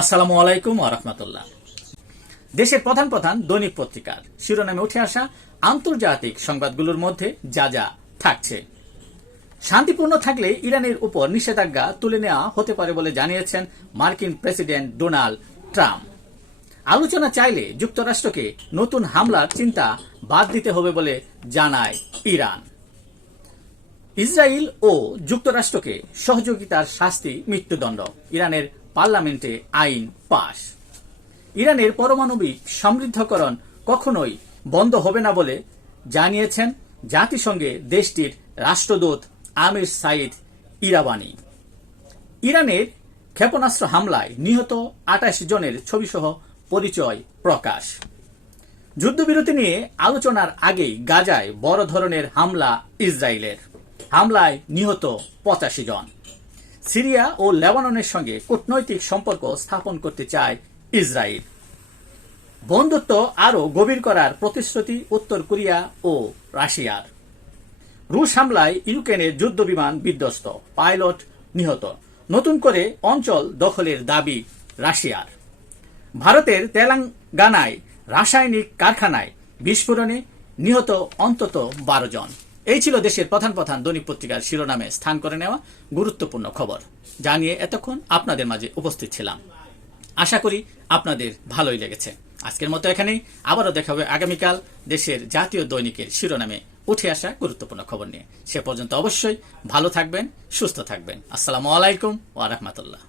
আসসালামু আলাইকুম ওয়া রাহমাতুল্লাহ। দেশের প্রধান প্রধান দৈনিক পত্রিকার শিরোনামে উঠে আসা আন্তর্জাতিক সংবাদগুলোর মধ্যে যা যা থাকছে। শান্তিপূর্ণ থাকলে ইরানের উপর নিষেধাজ্ঞা তুলে নেওয়া হতে পারে বলে জানিয়েছেন মার্কিন প্রেসিডেন্ট ডোনাল্ড ট্রাম্প। আলোচনা চাইলে যুক্তরাষ্ট্রকে নতুন হামলার চিন্তা বাদ দিতে হবে বলে জানায় ইরান। ইসরায়েল ও যুক্তরাষ্ট্রকে সহযোগিতার শাস্তি মৃত্যুদণ্ড, ইরানের পার্লামেন্টে আইন পাশ। ইরানের পারমাণবিক সমৃদ্ধকরণ কখনোই বন্ধ হবে না বলে জানিয়েছেন জাতিসংঘে দেশটির রাষ্ট্রদূত আমির সাইদ ইরাবানি। ইরানের ক্ষেপণাস্ত্র হামলায় নিহত ২৮ জনের ছবিসহ পরিচয় প্রকাশ। যুদ্ধবিরতি নিয়ে আলোচনার আগেই গাজায় বড় ধরনের হামলা ইসরায়েলের। হামলায় নিহত ৮৫ জন। সিরিয়া ও লেবাননের সঙ্গে কূটনৈতিক সম্পর্ক স্থাপন করতে চায় ইসরায়েল। বন্ধুত্ব আরও গভীর করার প্রতিশ্রুতি উত্তর কোরিয়া ও রাশিয়ার। রুশ হামলায় ইউক্রেনের যুদ্ধবিমান বিধ্বস্ত, পাইলট নিহত। নতুন করে অঞ্চল দখলের দাবি রাশিয়ার। ভারতের তেলেঙ্গানায় রাসায়নিক কারখানায় বিস্ফোরণে নিহত অন্তত ১২ জন। এই ছিল দেশের প্রধান প্রধান দৈনিক পত্রিকার শিরোনামে স্থান করে নেওয়া গুরুত্বপূর্ণ খবর, যা নিয়ে এতক্ষণ আপনাদের মাঝে উপস্থিত ছিলাম। আশা করি আপনাদের ভালোই লেগেছে। আজকের মতো এখানেই, আবারও দেখা হবে আগামীকাল দেশের জাতীয় দৈনিকের শিরোনামে উঠে আসা গুরুত্বপূর্ণ খবর নিয়ে। সে পর্যন্ত অবশ্যই ভালো থাকবেন, সুস্থ থাকবেন। আসসালামু আলাইকুম ওয়া রাহমাতুল্লাহ।